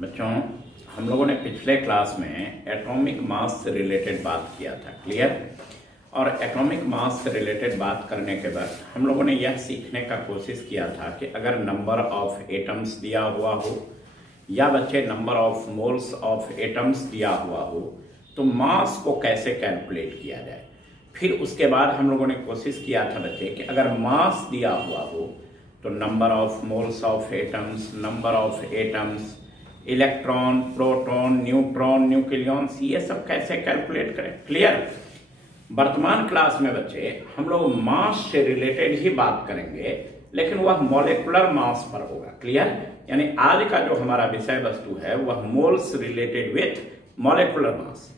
बच्चों, हम लोगों ने पिछले क्लास में एटॉमिक मास से रिलेटेड बात किया था, क्लियर। और एटॉमिक मास से रिलेटेड बात करने के बाद हम लोगों ने यह सीखने का कोशिश किया था कि अगर नंबर ऑफ एटम्स दिया हुआ हो या बच्चे number of moles of atoms दिया हुआ हो तो मास को कैसे कैलकुलेट किया जाए। फिर उसके बाद हम लोगों ने कोशिश किया था बच्चे कि अगर मास दिया हुआ हो तो number of moles of atoms, number of atoms, electron, proton, neutron, nucleons, ये सब कैसे कैलकुलेट करें, क्लियर। वर्तमान क्लास में बच्चे हम लोग मास से रिलेटेड ही बात करेंगे, लेकिन वह मॉलिक्यूलर मास पर होगा, क्लियर। यानी आज का जो हमारा विषय वस्तु है वह moles related with molecular mass.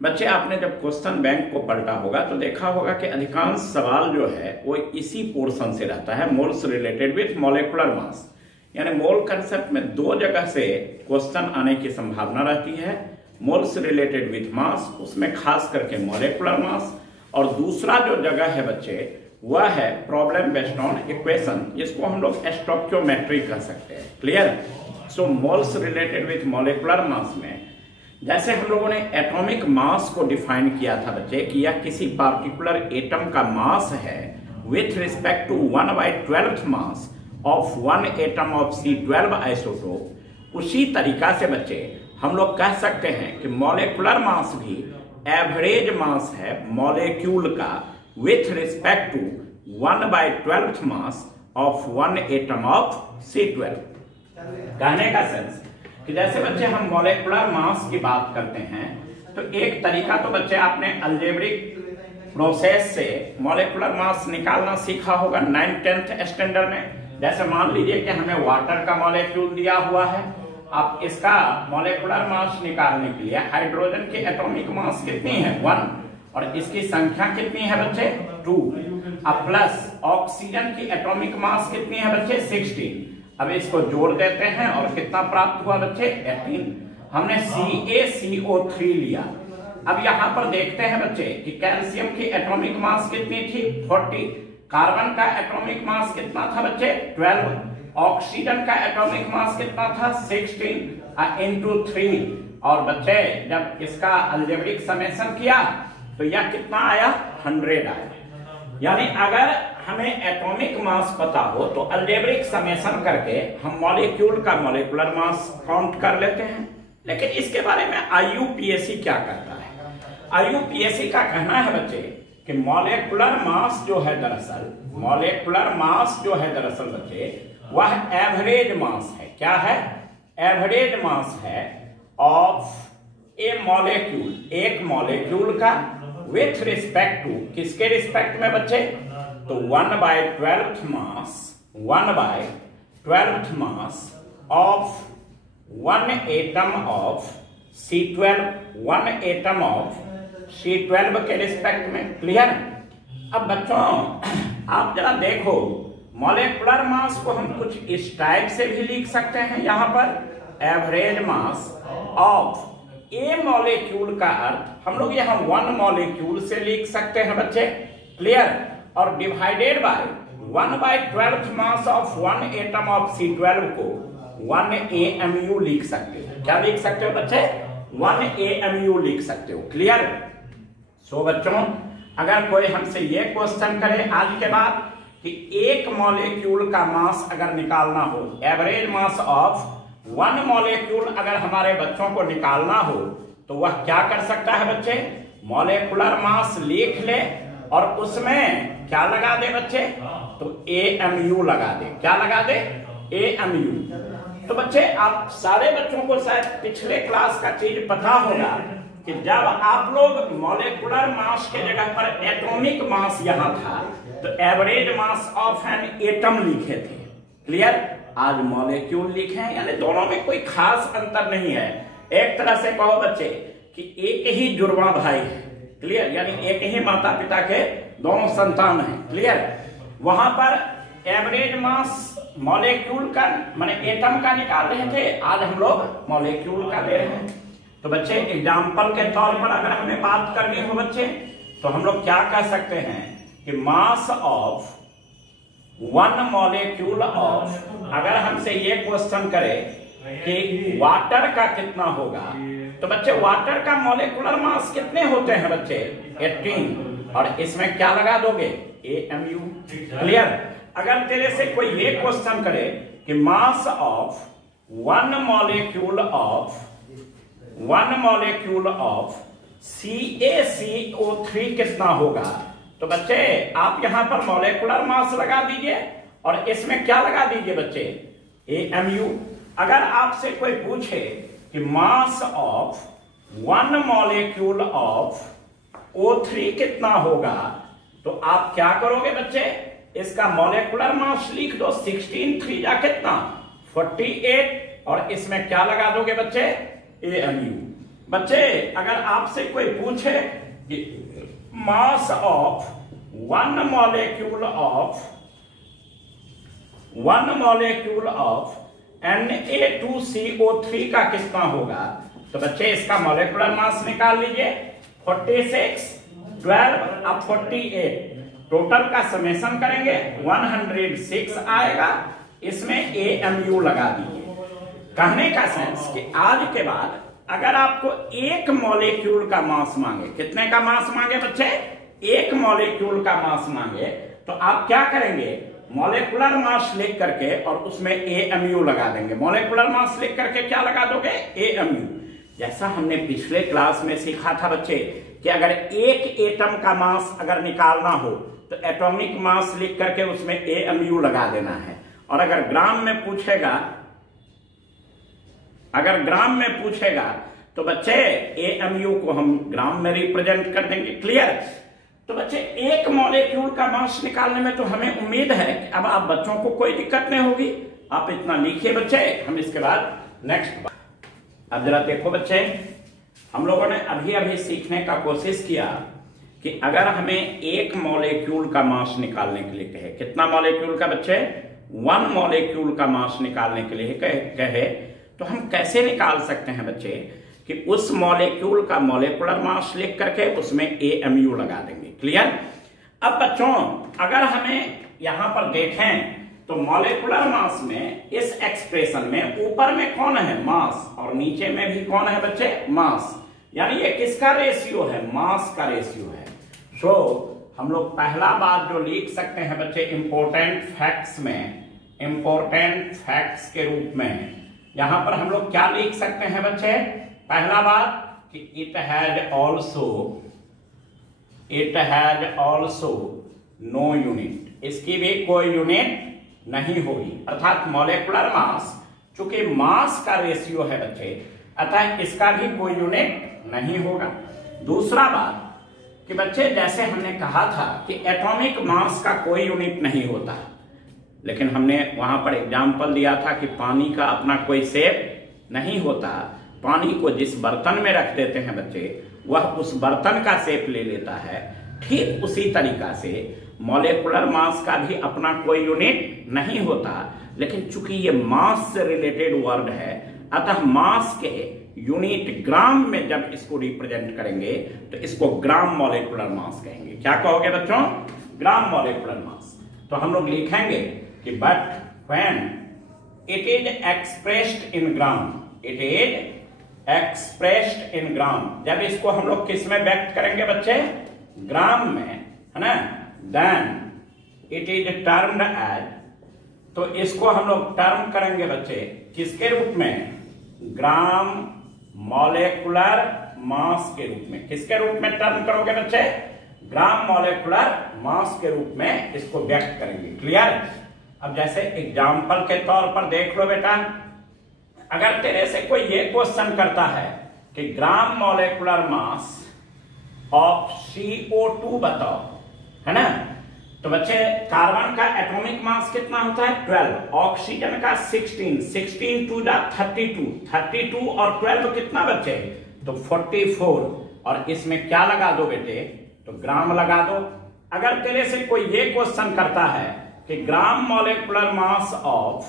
बच्चे, आपने जब क्वेश्चन बैंक को पलटा होगा तो देखा होगा कि अधिकांश सवाल जो है वो इसी पोर्शन से रहता है, moles related with molecular mass. यानी मोल कंसेप्ट में दो जगह से क्वेश्चन आने की संभावना रहती है, मोल्स रिलेटेड विथ मास, उसमें खास करके मॉलिक्यूलर मास, और दूसरा जो जगह है बच्चे वह है प्रॉब्लम बेस्ड ऑन इक्वेशन, जिसको हम लोग स्टोइकियोमेट्री कह सकते हैं, clear. So moles related with molecular mass में जैसे हम लोगों ने एटॉमिक मास को डिफाइन किया था बच्चे कि यह किसी पार्टिकुलर एटम का मास है with respect to 1/12 mass of one atom of C12 isotope, उसी तरीका से बच्चे हम लोग कह सकते हैं कि मॉलिक्यूलर मास भी एवरेज मास है मॉलिक्यूल का with respect to 1/12 mass of one atom of C12। कहने का सेंस कि जैसे बच्चे हम मॉलिक्यूलर मास की बात करते हैं तो एक तरीका तो बच्चे आपने अलजेब्रिक प्रोसेस से मॉलिक्यूलर मास निकालना सीखा होगा 9th-10th स्टैंडर्ड में। जैसे मान लीजिए कि हमें वाटर का मॉलिक्यूल दिया हुआ है, आप इसका मॉलिक्यूलर मास निकालने के लिए हाइड्रोजन की एटॉमिक मास कितनी है 1, और इसकी संख्या कितनी है बच्चे 2, अब प्लस ऑक्सीजन की एटॉमिक मास कितनी है बच्चे 16। अब इसको जोड़ देते हैं और कितना प्राप्त हुआ बच्चे 18। हमने CaCO3 लिया। अब यहाँ पर देखते हैं बच्चे कि कैल्शियम की एटॉमिक मास कितनी थी 40, कार्बन का एटॉमिक मास कितना था बच्चे 12, ऑक्सीजन का एटॉमिक मास कितना था 16 इंटू 3, और बच्चे जब इसका अलजेब्रिक समेशन किया तो यह कितना आया 100 आया। यानी अगर हमें एटॉमिक मास पता हो तो अलजेब्रिक समेशन करके हम मॉलिक्यूल का मॉलिक्यूलर मास काउंट कर लेते हैं। लेकिन इसके बारे में IUPAC क्या कहता है? IUPAC का कहना है बच्चे कि मॉलिक्यूलर मास जो है दरअसल बच्चे वह एवरेज मास है। क्या है? एवरेज मास है ऑफ ए मॉलिक्यूल, एक मॉलिक्यूल का विथ रिस्पेक्ट टू, किसके रिस्पेक्ट में बच्चे तो 1/12 mass of one atom of C12, one atom of C12 के रिस्पेक्ट में, क्लियर। अब बच्चों आप जरा देखो, मॉलिक्यूलर मास को हम कुछ इस टाइप से भी लिख सकते हैं। यहाँ पर average mass of A molecule का अर्थ हम लोग यहाँ 1 मॉलिक्यूल से लिख सकते हैं बच्चे, क्लियर, और divided by 1/12 mass of one atom of C12 को 1 AMU लिख सकते हो। क्या लिख सकते हो बच्चे 1 AMU लिख सकते हो, क्लियर। सो बच्चों अगर कोई हमसे ये क्वेश्चन करे आज के बाद कि एक मॉलिक्यूल का मास अगर निकालना हो, एवरेज मास ऑफ 1 मॉलिक्यूल अगर हमारे बच्चों को निकालना हो तो वह क्या कर सकता है बच्चे, मॉलिक्यूलर मास लिख ले और उसमें क्या लगा दे बच्चे तो AMU लगा दे। क्या लगा दे AMU। तो बच्चे आप सारे बच्चों को शायद पिछले क्लास का चीज पता होगा कि जब आप लोग मॉलिक्यूलर मास के जगह पर एटॉमिक मास यहाँ था तो average mass of an atom लिखे थे, क्लियर। आज मॉलिक्यूल लिखे हैं, यानी दोनों में कोई खास अंतर नहीं है। एक तरह से कहो बच्चे कि एक ही जुड़वा भाई है, क्लियर, यानी एक ही माता पिता के दोनों संतान हैं, क्लियर। वहां पर एवरेज मास मॉलिक्यूल का माने एटम का निकाल रहे थे, आज हम लोग मॉलिक्यूल का ले रहे हैं। तो बच्चे एग्जाम्पल के तौर पर अगर हमें बात करनी हो बच्चे तो हम लोग क्या कह सकते हैं कि मास ऑफ 1 मॉलिक्यूल ऑफ, अगर हमसे ये क्वेश्चन करे कि वाटर का कितना होगा, तो बच्चे वाटर का मॉलिक्यूलर मास कितने होते हैं बच्चे? 18, और इसमें क्या लगा दोगे? AMU। क्लियर? अगर तेरे से कोई ये क्वेश्चन करे कि मास ऑफ 1 मॉलिक्यूल ऑफ CaCO3 कितना होगा, तो बच्चे आप यहां पर मॉलिक्यूलर मास लगा दीजिए और इसमें क्या लगा दीजिए बच्चे? AMU। अगर आपसे कोई पूछे कि मास ऑफ 1 मॉलिक्यूल ऑफ O3 कितना होगा, तो आप क्या करोगे बच्चे? इसका मॉलिक्यूलर मास लिख दो, 16 3 जा कितना? 48, और इसमें क्या लगा दोगे बच्चे? AMU। बच्चे अगर आपसे कोई पूछे कि मास ऑफ 1 मॉलिक्यूल ऑफ Na2CO3 का कितना होगा, तो बच्चे इसका मॉलिक्यूलर मास निकाल लीजिए। 46, 12 अब 48, टोटल का समेशन करेंगे 106 आएगा। इसमें AMU लगा दीजिए। कहने का सेंस कि आज के बाद अगर आपको एक मॉलिक्यूल का मास मांगे, कितने का मास मांगे बच्चे? एक मॉलिक्यूल का मास मांगे, तो आप क्या करेंगे? मॉलिक्यूलर मास लिख करके और उसमें AMU लगा देंगे। मॉलिक्यूलर मास लिख करके क्या लगा दोगे? AMU। जैसा हमने पिछले क्लास में सीखा था बच्चे कि अगर एक एटम का मास अगर निकालना हो तो एटॉमिक मास लिख करके उसमें AMU लगा देना है। और अगर ग्राम में पूछेगा तो बच्चे AMU को हम ग्राम में रिप्रेजेंट कर देंगे। क्लियर? तो बच्चे एक मॉलिक्यूल का मास निकालने में तो हमें उम्मीद है कि अब आप बच्चों को कोई दिक्कत नहीं होगी। आप इतना लिखिए बच्चे, हम इसके बाद नेक्स्ट। अब जरा देखो बच्चे, हम लोगों ने अभी सीखने का कोशिश किया कि अगर हमें एक मॉलिक्यूल का मास निकालने के लिए कहे, कितना मॉलिक्यूल का बच्चे? 1 मॉलिक्यूल का मास निकालने के लिए कहे, तो हम कैसे निकाल सकते हैं बच्चे कि उस मॉलिक्यूल का मॉलिक्यूलर मास लिख करके उसमें AMU लगा देंगे। क्लियर? अब बच्चों अगर हमें यहां पर देखें तो मॉलिक्यूलर मास में इस एक्सप्रेशन में ऊपर में कौन है? मास, और नीचे में भी कौन है बच्चे? मास। यानी ये किसका रेशियो है? मास का रेशियो है। सो हम लोग पहला बात जो लिख सकते हैं बच्चे इंपॉर्टेंट फैक्ट्स के रूप में, यहां पर हम लोग क्या लिख सकते हैं बच्चे? पहला बात कि it has also no unit, इसकी भी कोई यूनिट नहीं होगी। अर्थात मॉलिक्यूलर मास, चूंकि मास का रेशियो है बच्चे, अतः इसका भी कोई यूनिट नहीं होगा। दूसरा बात कि बच्चे जैसे हमने कहा था कि एटॉमिक मास का कोई यूनिट नहीं होता, लेकिन हमने वहां पर एग्जाम्पल दिया था कि पानी का अपना कोई शेप नहीं होता। पानी को जिस बर्तन में रख देते हैं बच्चे, वह उस बर्तन का शेप ले लेता है। ठीक उसी तरीका से मॉलिक्यूलर मास का भी अपना कोई यूनिट नहीं होता, लेकिन चूंकि ये मास से रिलेटेड वर्ड है, अतः मास के यूनिट ग्राम में जब इसको रिप्रेजेंट करेंगे तो इसको ग्राम मॉलिक्यूलर मास कहेंगे। क्या कहोगे बच्चों? Gram molecular mass. तो हम लोग लिखेंगे कि but when it is expressed in gram, जब इसको हम लोग किस में व्यक्त करेंगे बच्चे? ग्राम में, है ना? Then it is termed as, तो इसको हम लोग टर्म करेंगे बच्चे किसके रूप में? ग्राम मॉलिक्यूलर मास के रूप में। किसके रूप में टर्म करोगे बच्चे? ग्राम मॉलिक्यूलर मास के रूप में इसको व्यक्त करेंगे। क्लियर? अब जैसे एग्जाम्पल के तौर पर देख लो बेटा, अगर तेरे से कोई ये क्वेश्चन करता है कि ग्राम मॉलिक्यूलर मास ऑफ CO2 बताओ, है ना? तो बच्चे कार्बन का एटॉमिक मास कितना होता है? 12, ऑक्सीजन का 16 2 32 और 12 कितना बच्चे? तो 44, और इसमें क्या लगा दो बेटे? तो ग्राम लगा दो। अगर तेरे से कोई ये क्वेश्चन करता है कि ग्राम मॉलिक्यूलर मास ऑफ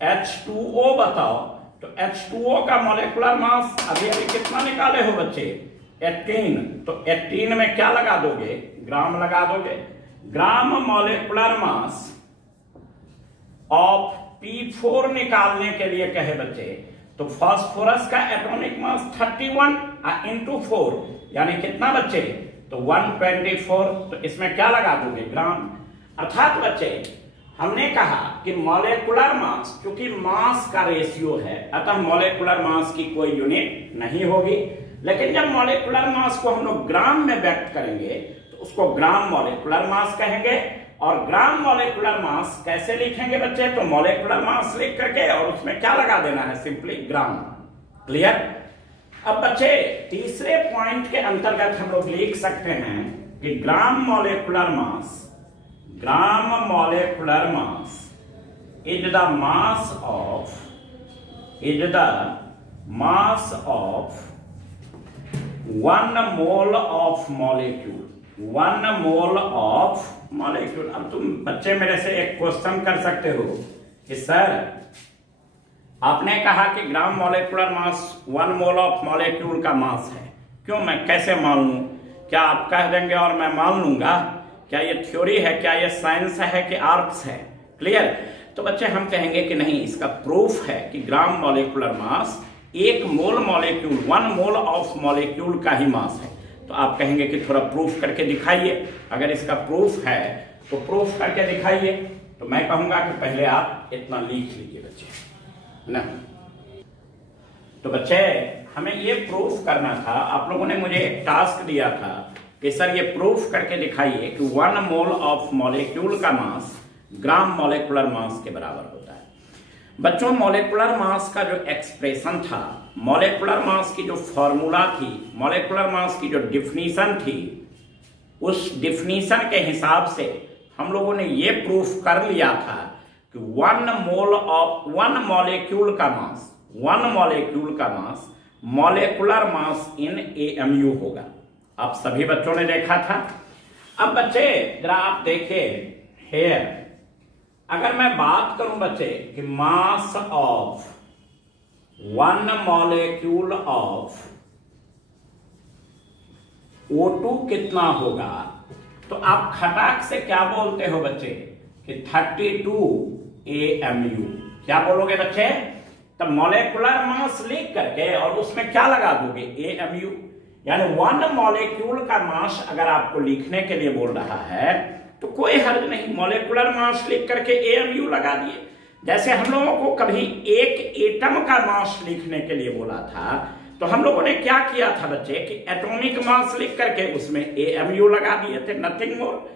H2O बताओ, तो H2O का मॉलिक्यूलर मास अभी कितना निकाले हो बच्चे? 18, तो 18 में क्या लगा दोगे? ग्राम लगा दोगे। ग्राम मॉलिक्यूलर मास ऑफ P4 निकालने के लिए कहे बच्चे, तो फास्फोरस का एटॉमिक मास 31 इंटू 4 यानी कितना बच्चे, तो 124। तो इसमें क्या लगा दोगे, ग्राम। अर्थात बच्चे हमने कहा कि मॉलेकुलर मास, क्योंकि मास का रेशियो है, अतः मॉलेकुलर मास की कोई यूनिट नहीं होगी। लेकिन जब मॉलेकुलर मास को हम लोग ग्राम में व्यक्त करेंगे तो उसको ग्राम मॉलेकुलर मास कहेंगे। और ग्राम मॉलेकुलर मास कैसे लिखेंगे बच्चे, तो मॉलेकुलर मास लिख करके और उसमें क्या लगा देना है, सिंपली ग्राम। क्लियर। अब बच्चे तीसरे पॉइंट के अंतर्गत हम लोग लिख सकते हैं कि gram molecular mass is the mass of 1 mole of molecule. 1 mole of molecule. अब तुम बच्चे मेरे से एक क्वेश्चन कर सकते हो कि सर आपने कहा कि ग्राम molecular mass 1 mole of molecule का मास है, क्यों, मैं कैसे मान लूं? क्या आप कह देंगे और मैं मान लूंगा? क्या ये थ्योरी है, क्या ये साइंस है कि आर्ट्स है? क्लियर। तो बच्चे हम कहेंगे कि नहीं, इसका प्रूफ है कि ग्राम molecular mass 1 mole molecule, 1 mole of molecule का ही मास है। तो आप कहेंगे कि थोड़ा प्रूफ करके दिखाइए। अगर इसका प्रूफ है तो प्रूफ करके दिखाइए। तो मैं कहूंगा कि पहले आप इतना लिख लीजिए बच्चे ना। तो बच्चे हमें ये प्रूफ करना था, आप लोगों ने मुझे एक टास्क दिया था कि सर ये प्रूफ करके दिखाइए कि 1 मोल ऑफ मॉलिक्यूल का मास ग्राम मॉलिक्यूलर मास के बराबर होता है। बच्चों मॉलिक्यूलर मास का जो एक्सप्रेशन था, मॉलिक्यूलर मास की जो फॉर्मूला थी, मॉलिक्यूलर मास की जो डिफिनीशन थी, उस डिफिनीशन के हिसाब से हम लोगों ने ये प्रूफ कर लिया था कि 1 मोल ऑफ 1 मॉलिक्यूल का मास, 1 मॉलिक्यूल का मास मॉलिक्यूलर मास इन AMU होगा। आप सभी बच्चों ने देखा था। अब बच्चे जरा आप देखिए हेयर, अगर मैं बात करूं बच्चे कि मास ऑफ 1 मॉलिक्यूल ऑफ O2 कितना होगा, तो आप खटाक से क्या बोलते हो बच्चे कि 32 AMU। क्या बोलोगे बच्चे? तब मॉलिक्यूलर मास लिख करके और उसमें क्या लगा दोगे, AMU। यानी 1 मॉलिक्यूल का मास अगर आपको लिखने के लिए बोल रहा है तो कोई हर्ज नहीं, मॉलिक्यूलर मास लिख करके AMU लगा दिए। जैसे हम लोगों को कभी एक एटम का मास लिखने के लिए बोला था तो हम लोगों ने क्या किया था बच्चे कि एटॉमिक मास लिख करके उसमें AMU लगा दिए थे, नथिंग मोर।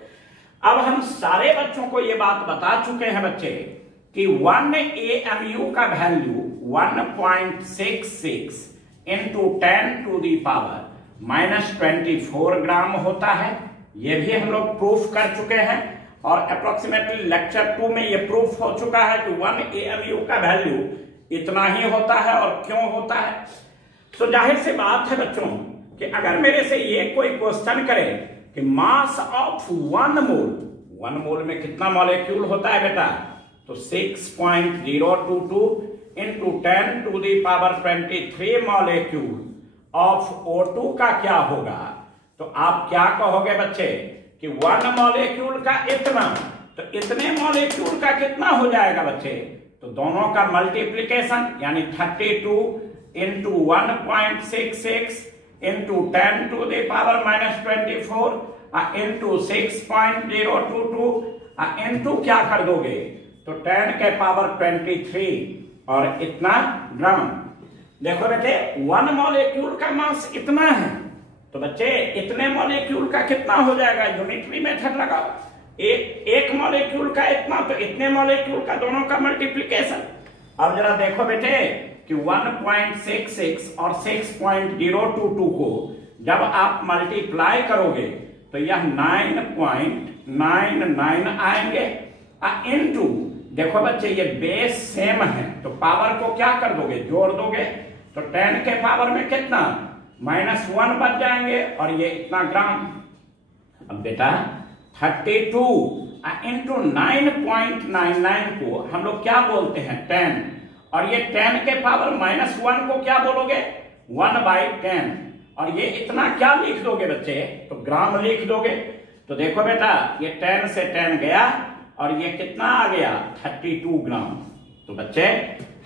अब हम सारे बच्चों को ये बात बता चुके हैं बच्चे कि 1 AMU का वैल्यू 1.66 इंटू 10⁻⁻24 ग्राम होता है। ये भी हम लोग प्रूफ कर चुके हैं और अप्रोक्सीमेटली लेक्चर 2 में ये प्रूफ हो चुका है कि 1 AMU का वैल्यू इतना ही होता है। और क्यों होता है? तो जाहिर सी बात है बच्चों कि अगर मेरे से ये कोई क्वेश्चन करे कि मास ऑफ 1 मोल में कितना मॉलिक्यूल होता है बेटा, तो 6.022 इंटू 10⁻23 मॉलिक्यूल ऑफ O2 का क्या होगा। तो आप क्या कहोगे बच्चे कि 1 मॉलिक्यूल का इतना, तो इतने मॉलिक्यूल का कितना हो जाएगा बच्चे, तो दोनों का मल्टीप्लीकेशन यानी 32 इंटू 1.66 इंटू 10⁻⁻24 इंटू 6.022 इंटू क्या कर दोगे, तो 10⁻23 और इतना ग्राम। देखो बेटे 1 मॉलिक्यूल का मास इतना है, तो बच्चे इतने मॉलिक्यूल का कितना हो जाएगा, यूनिटरी मेथड लगाओ। एक मॉलिक्यूल का इतना, तो इतने मॉलिक्यूल का दोनों का मल्टीप्लीकेशन। अब जरा देखो बेटे कि 1.66 और 6.022 को जब आप मल्टीप्लाई करोगे तो यह 9.99 आएंगे। इनटू देखो बच्चे ये बेस सेम है तो पावर को क्या कर दोगे, जोड़ दोगे, तो 10 के पावर में कितना, -1 बच जाएंगे और ये इतना ग्राम। अब बेटा 32 इंटू 9.99 को हम लोग क्या बोलते हैं, 10, और ये 10 के पावर -1 को क्या बोलोगे, 1/10, और ये इतना क्या लिख दोगे बच्चे, तो ग्राम लिख दोगे। तो देखो बेटा ये 10 से 10 गया और ये कितना आ गया 32 ग्राम। तो बच्चे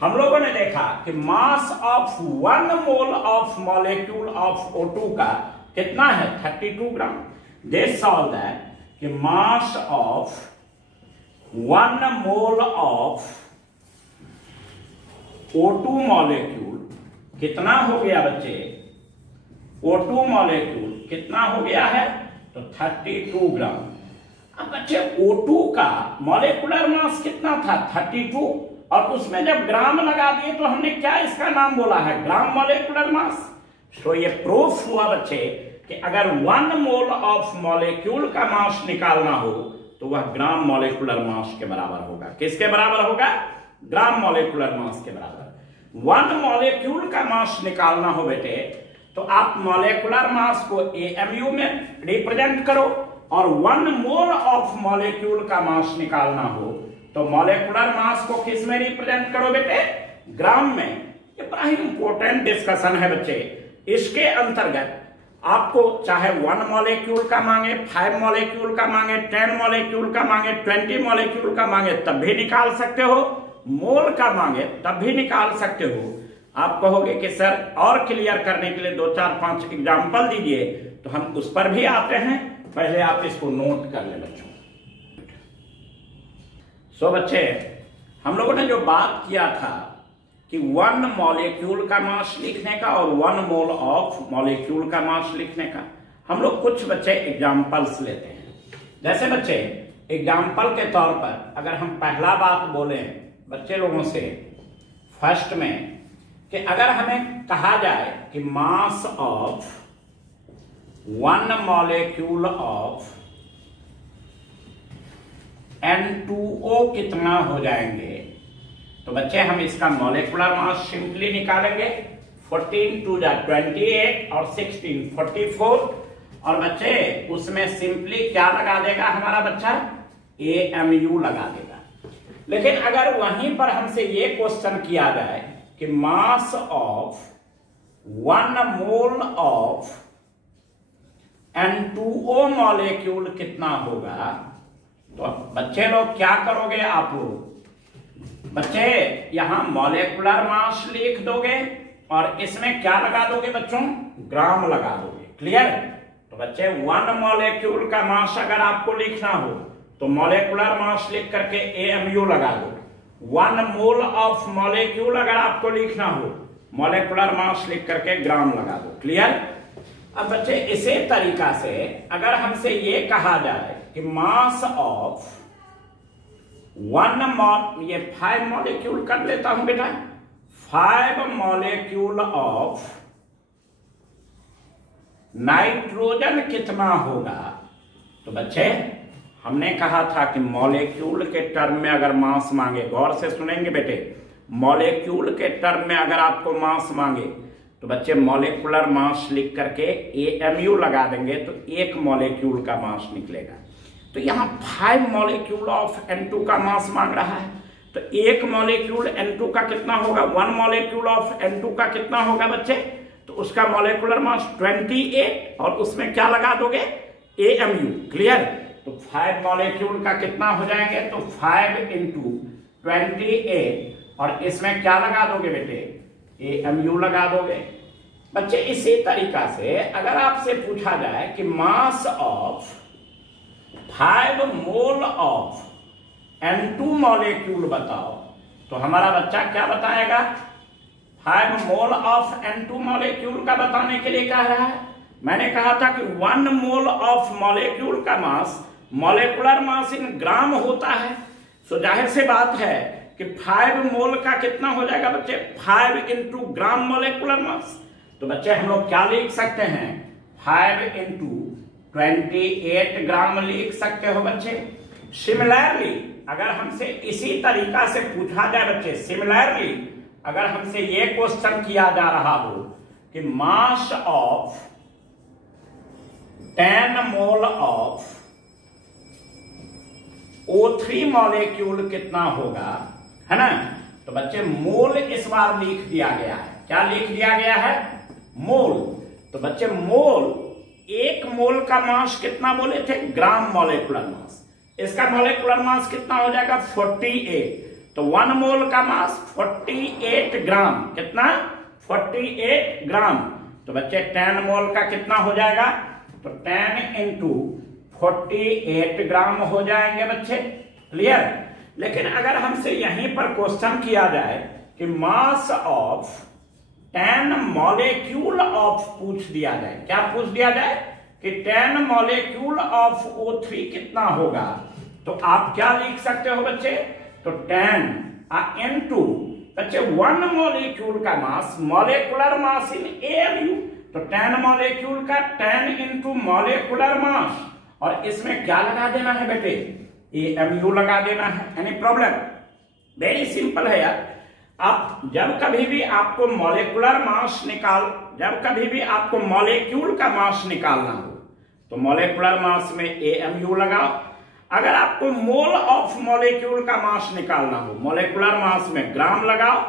हम लोगों ने देखा कि मास of 1 mole of molecule of O2 का कितना है 32 ग्राम। दे सॉल्व दैट कि मास of 1 mole of O2 molecule कितना हो गया बच्चे, O2 मॉलिक्यूल कितना हो गया है तो 32 ग्राम। अब बच्चे O2 का मॉलिक्यूलर मास कितना था 32, और उसमें जब ग्राम लगा दिए तो हमने क्या इसका नाम बोला है ग्राम मॉलिक्यूलर मास। तो ये प्रूफ हुआ बच्चे कि अगर 1 मोल ऑफ मॉलिक्यूल का मास निकालना हो तो वह ग्राम मॉलिक्यूलर मास के बराबर होगा। किसके बराबर होगा, ग्राम मॉलिक्यूलर मास के बराबर। 1 मॉलिक्यूल का मास निकालना हो बेटे तो आप मॉलिक्यूलर मास को AMU में रिप्रेजेंट करो, और 1 मोल ऑफ मॉलिक्यूल का मास निकालना हो तो मॉलिक्यूलर मास को किस में रिप्रेजेंट करो बेटे, ग्राम में। ये बड़ा ही इंपॉर्टेंट डिस्कशन है बच्चे। इसके अंतर्गत आपको चाहे 1 मॉलिक्यूल का मांगे, 5 मॉलिक्यूल का मांगे, 10 मॉलिक्यूल का मांगे, 20 मॉलिक्यूल का मांगे तब भी निकाल सकते हो, मोल का मांगे तब भी निकाल सकते हो। आप कहोगे कि सर और क्लियर करने के लिए 2, 4, 5 एग्जाम्पल दीजिए, तो हम उस पर भी आते हैं, पहले आप इसको नोट कर ले बच्चों। सो बच्चे हम लोगों ने जो बात किया था कि 1 मॉलिक्यूल का मास लिखने का और 1 मोल ऑफ मॉलिक्यूल का मास लिखने का, हम लोग कुछ बच्चे एग्जाम्पल्स लेते हैं। जैसे बच्चे एग्जाम्पल के तौर पर अगर हम पहला बात बोले बच्चे लोगों से फर्स्ट में कि अगर हमें कहा जाए कि मास ऑफ 1 मॉलिक्यूल ऑफ N2O कितना हो जाएंगे, तो बच्चे हम इसका मॉलिक्यूलर मास सिंपली निकालेंगे। 14 2 28 और 16 44, और बच्चे उसमें सिंपली क्या लगा देगा हमारा बच्चा, AMU लगा देगा। लेकिन अगर वहीं पर हमसे ये क्वेश्चन किया जाए कि मास of 1 mole of N2O molecule कितना होगा, तो बच्चे लोग क्या करोगे आप लोग, बच्चे यहां मॉलिक्यूलर मास लिख दोगे और इसमें क्या लगा दोगे बच्चों, ग्राम लगा दोगे। क्लियर। तो बच्चे 1 मॉलिक्यूल का मास अगर आपको लिखना हो तो मॉलिक्यूलर मास लिख करके AMU लगा दो। 1 मोल ऑफ मॉलिक्यूल अगर आपको लिखना हो मॉलिक्यूलर मास लिख करके ग्राम लगा दो। क्लियर। अब बच्चे इसी तरीका से अगर हमसे ये कहा जाए कि मास ऑफ 1 ये 5 मॉलिक्यूल कर लेता हूं बेटा, 5 मॉलिक्यूल ऑफ नाइट्रोजन कितना होगा, तो बच्चे हमने कहा था कि मॉलिक्यूल के टर्म में अगर मास मांगे, गौर से सुनेंगे बेटे, मॉलिक्यूल के टर्म में अगर आपको मास मांगे तो बच्चे मॉलिक्यूलर मास लिख करके AMU लगा देंगे तो 1 मॉलिक्यूल का मास निकलेगा। तो यहाँ 5 मॉलिक्यूल ऑफ N2 का मास मांग रहा है, तो 1 मॉलिक्यूल N2 का कितना होगा, 1 मॉलिक्यूल ऑफ N2 का कितना होगा बच्चे, तो उसका मॉलिक्यूलर मास 28, और उसमें क्या लगा दोगे, AMU। क्लियर। तो 5 मॉलिक्यूल का कितना हो जाएंगे, तो 5 × 28, और इसमें क्या लगा दोगे बेटे, AMU लगा दोगे। बच्चे इसी तरीका से अगर आपसे पूछा जाए कि mass of 5 mole of N2 molecule बताओ, तो हमारा बच्चा क्या बताएगा, 5 मोल ऑफ N2 मॉलिक्यूल का बताने के लिए कह रहा है। मैंने कहा था कि 1 मोल ऑफ मॉलिक्यूल का मास मॉलिक्यूलर मास इन ग्राम होता है। सो जाहिर सी बात है कि 5 मोल का कितना हो जाएगा बच्चे, 5 × ग्राम मॉलिक्यूलर मास। तो बच्चे हम लोग क्या लिख सकते हैं, 5 × 28 ग्राम लिख सकते हो बच्चे। सिमिलरली अगर हमसे इसी तरीका से पूछा जाए बच्चे, सिमिलरली अगर हमसे ये क्वेश्चन किया जा रहा हो कि mass of 10 mole of O3 molecule कितना होगा, है ना, तो बच्चे मोल इस बार लिख दिया गया है। क्या लिख दिया गया है, मोल। तो बच्चे मोल, 1 मोल का मास कितना बोले थे, ग्राम मॉलिक्यूलर मास। इसका मॉलिक्यूलर मास कितना हो जाएगा 48। तो 1 मोल का मास 48 ग्राम, कितना 48 ग्राम। तो बच्चे 10 मोल का कितना हो जाएगा, तो 10 इंटू 48 ग्राम हो जाएंगे बच्चे, क्लियर। लेकिन अगर हमसे यहीं पर क्वेश्चन किया जाए कि मास ऑफ 10 मॉलिक्यूल ऑफ पूछ दिया जाए, क्या पूछ दिया जाए कि 10 मॉलिक्यूल ऑफ O3 कितना होगा, तो आप क्या लिख सकते हो बच्चे, तो 10 इंटू बच्चे 1 मॉलिक्यूल का मास, मॉलिक्यूलर मास इन AMU, तो 10 मॉलिक्यूल का 10 इंटू मॉलिक्यूलर मास, और इसमें क्या लगा देना है बेटे, AMU लगा देना है। एनी प्रॉब्लम, वेरी सिंपल है यार। आप जब कभी भी आपको मॉलिक्यूलर मास जब कभी भी आपको मॉलिक्यूल का मास निकालना हो तो मॉलिक्यूलर मास में AMU लगाओ। अगर आपको मोल ऑफ मॉलिक्यूल का मास निकालना हो, मॉलिक्यूलर मास में ग्राम लगाओ,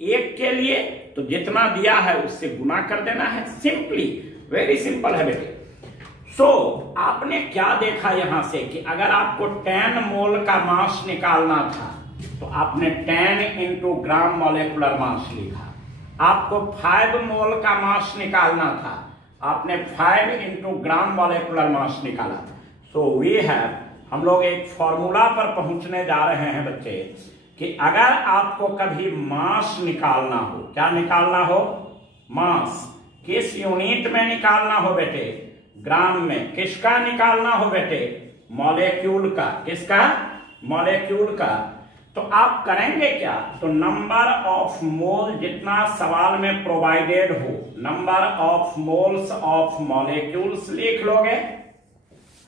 एक के लिए तो जितना दिया है उससे गुना कर देना है, सिंपली, वेरी सिंपल है बेटे। आपने क्या देखा यहां से कि अगर आपको 10 मोल का मास निकालना था तो आपने 10 इंटू ग्राम मॉलिक्यूलर मास लिखा। आपको 5 मोल का मास निकालना था, आपने 5 इंटू ग्राम मॉलिक्यूलर मास निकाला। वी हैव, हम लोग एक फॉर्मूला पर पहुंचने जा रहे हैं बच्चे कि अगर आपको कभी मास निकालना हो, क्या निकालना हो, मास, किस यूनिट में निकालना हो बेटे, ग्राम में। किसका निकालना हो बेटे, मॉलिक्यूल का। किसका, मॉलिक्यूल का। तो आप करेंगे क्या, तो नंबर ऑफ मोल जितना सवाल में प्रोवाइडेड हो, number of moles of molecules लिख लोगे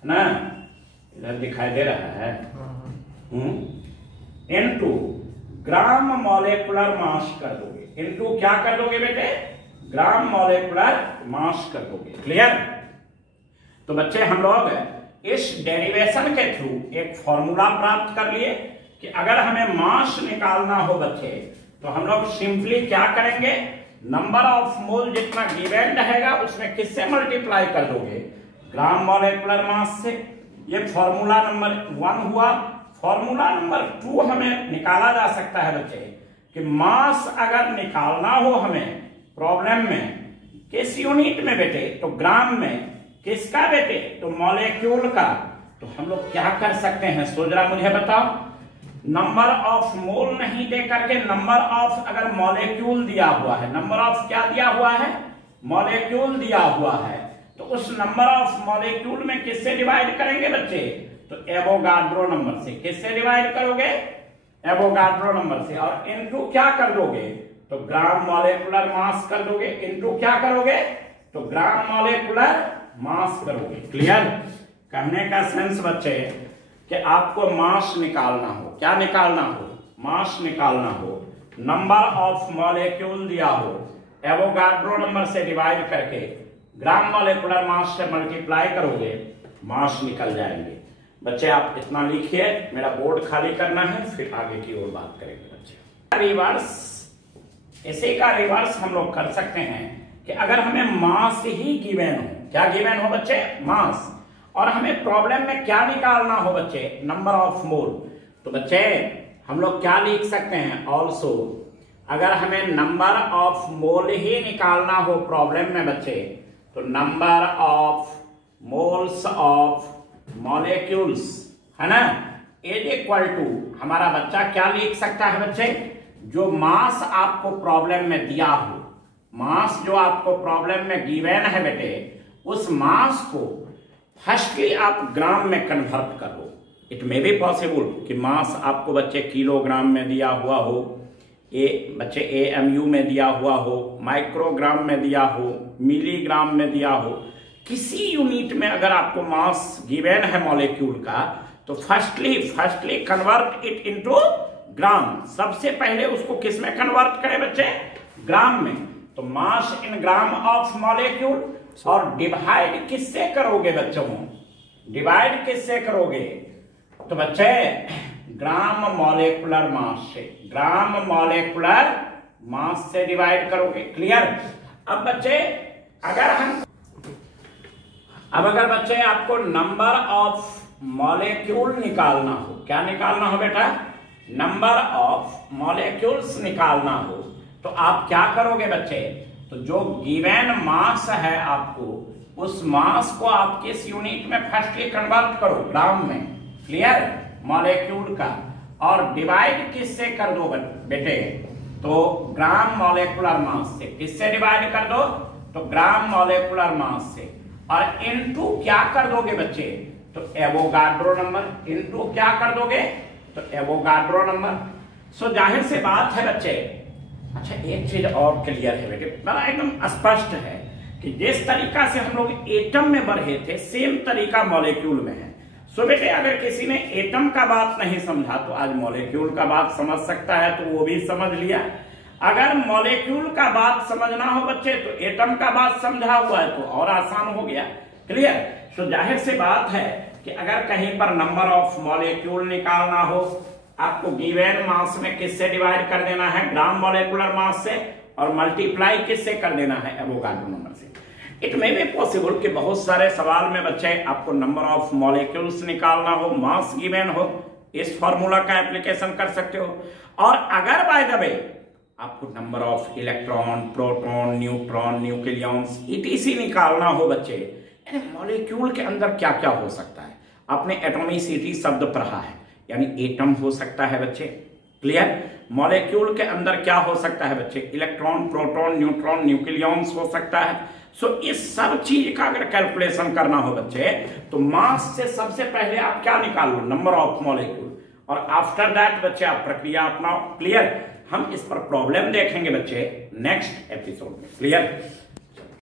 ना, इधर दिखाई दे रहा है, इनटू ग्राम मॉलिक्यूलर मास कर दोगे। इनटू क्या कर दोगे बेटे, ग्राम मॉलिक्यूलर मास कर दोगे, क्लियर। तो बच्चे हम लोग इस डेरिवेशन के थ्रू एक फॉर्मूला प्राप्त कर लिए कि अगर हमें मास निकालना हो बच्चे तो हम लोग सिंपली क्या करेंगे, नंबर ऑफ मोल जितना गिवन रहेगा उसमें किससे मल्टीप्लाई कर दोगे, ग्राम मॉलिक्यूलर मास से। ये फॉर्मूला नंबर 1 हुआ। फॉर्मूला नंबर 2 हमें निकाला जा सकता है बच्चे कि मास अगर निकालना हो हमें प्रॉब्लम में, किस यूनिट में बेटे, तो ग्राम में। किसका बेटे, तो मॉलिक्यूल का। तो हम लोग क्या कर सकते हैं, सो जरा मुझे बताओ, नंबर ऑफ मोल नहीं दे करके नंबर ऑफ, अगर मॉलिक्यूल दिया हुआ है, नंबर ऑफ क्या दिया हुआ है, मॉलिक्यूल दिया हुआ है, तो उस नंबर ऑफ मॉलिक्यूल में किससे डिवाइड करेंगे बच्चे, तो एवोगाड्रो नंबर से। किससे डिवाइड करोगे, एवोगाड्रो नंबर से। और इनटू क्या कर दोगे, तो ग्राम मॉलिक्यूलर मास कर दोगे। इनटू क्या करोगे, तो ग्राम मॉलिक्यूलर मास करोगे, क्लियर। कहने का सेंस बच्चे कि आपको मास निकालना हो, क्या निकालना हो, मास निकालना हो, नंबर ऑफ मॉलिक्यूल दिया हो, एवोगाड्रो नंबर से डिवाइड करके ग्राम मॉलिक्यूलर मास से मल्टीप्लाई करोगे, मास निकल जाएंगे। बच्चे आप इतना लिखिए, मेरा बोर्ड खाली करना है, फिर आगे की ओर बात करेंगे बच्चे। रिवर्स, इसी का रिवर्स हम लोग कर सकते हैं कि अगर हमें मास ही गिवन हो, क्या गिवन हो बच्चे, मास, और हमें प्रॉब्लम में क्या निकालना हो बच्चे, नंबर ऑफ मोल, तो बच्चे हम लोग क्या लिख सकते हैं, ऑल्सो अगर हमें नंबर ऑफ मोल ही निकालना हो प्रॉब्लम में बच्चे, तो number of moles of molecules, है ना, इज इक्वल टू, हमारा बच्चा क्या लिख सकता है बच्चे, जो मास आपको प्रॉब्लम में दिया हो, मास जो आपको प्रॉब्लम में गिवन है बेटे, उस मास को फर्स्टली आप ग्राम में कन्वर्ट कर लो। इट मे बी पॉसिबल कि मास आपको बच्चे किलोग्राम में दिया हुआ हो, बच्चे AMU में दिया हुआ हो, माइक्रोग्राम में दिया हो, मिलीग्राम में दिया हो, किसी यूनिट में अगर आपको मास गिवन है मॉलिक्यूल का, तो firstly convert it into gram. सबसे पहले उसको किस में कन्वर्ट करें बच्चे, ग्राम में। तो मास इन ग्राम ऑफ मॉलिक्यूल, और डिवाइड किससे करोगे बच्चों, डिवाइड किससे करोगे, तो बच्चे ग्राम मॉलिक्यूलर मास से, ग्राम मॉलिक्यूलर मास से डिवाइड करोगे, क्लियर। अब बच्चे अगर बच्चे आपको नंबर ऑफ मॉलिक्यूल निकालना हो, क्या निकालना हो बेटा, नंबर ऑफ मॉलिक्यूल्स निकालना हो, तो आप क्या करोगे बच्चे, तो जो गिवन मास है आपको उस मास को आप किस यूनिट में फर्स्टली कन्वर्ट करो, ग्राम में, क्लियर, मॉलिक्यूल का, और डिवाइड किससे कर दो बेटे, तो ग्राम मॉलिक्यूलर मास से, किससे डिवाइड कर दो, तो ग्राम मॉलिक्यूलर मास से, और इनटू क्या कर दोगे बच्चे, तो एवोगाड्रो नंबर, इनटू क्या कर दोगे, तो एवोगाड्रो नंबर। सो जाहिर से बात है बच्चे, अच्छा एक चीज और क्लियर है बेटे, बड़ा एकदम स्पष्ट है कि जिस तरीका से हम लोग एटम में बढ़े थे सेम तरीका मॉलिक्यूल में है। सो बेटे अगर किसी ने एटम का बात नहीं समझा तो आज मॉलिक्यूल का बात समझ सकता है, तो वो भी समझ लिया। अगर मॉलिक्यूल का बात समझना हो बच्चे तो एटम का बात समझा हुआ है तो और आसान हो गया, क्लियर। तो जाहिर सी बात है कि अगर कहीं पर नंबर ऑफ मॉलिक्यूल निकालना हो, आपको गिवन मास में किससे डिवाइड कर देना है, ग्राम मॉलिक्यूलर मास से, और मल्टीप्लाई किससे कर देना है, एवोगाड्रो नंबर से। इट मे बी पॉसिबल कि बहुत सारे सवाल में बच्चे आपको नंबर ऑफ मॉलिक्यूल्स निकालना हो, मास गिवन हो, इस फॉर्मूला का एप्लीकेशन कर सकते हो। और अगर बाय द वे आपको number of electron, proton, neutron, nucleons etc. निकालना हो बच्चे, यानी मॉलिक्यूल के अंदर क्या क्या हो सकता है, आपने एटॉमिसिटी शब्द पढ़ा है, यानी एटम हो सकता है बच्चे, क्लियर। मॉलिक्यूल के अंदर क्या हो सकता है बच्चे, इलेक्ट्रॉन, प्रोटॉन, न्यूट्रॉन, न्यूक्लियॉन्स हो सकता है। सो इस सब चीज का अगर कैलकुलेशन करना हो बच्चे तो मास से सबसे पहले आप क्या निकाल लो, नंबर ऑफ मॉलिक्यूल, और आफ्टर दैट बच्चे आप प्रक्रिया अपनाओ, क्लियर। हम इस पर प्रॉब्लम देखेंगे बच्चे नेक्स्ट एपिसोड में, क्लियर।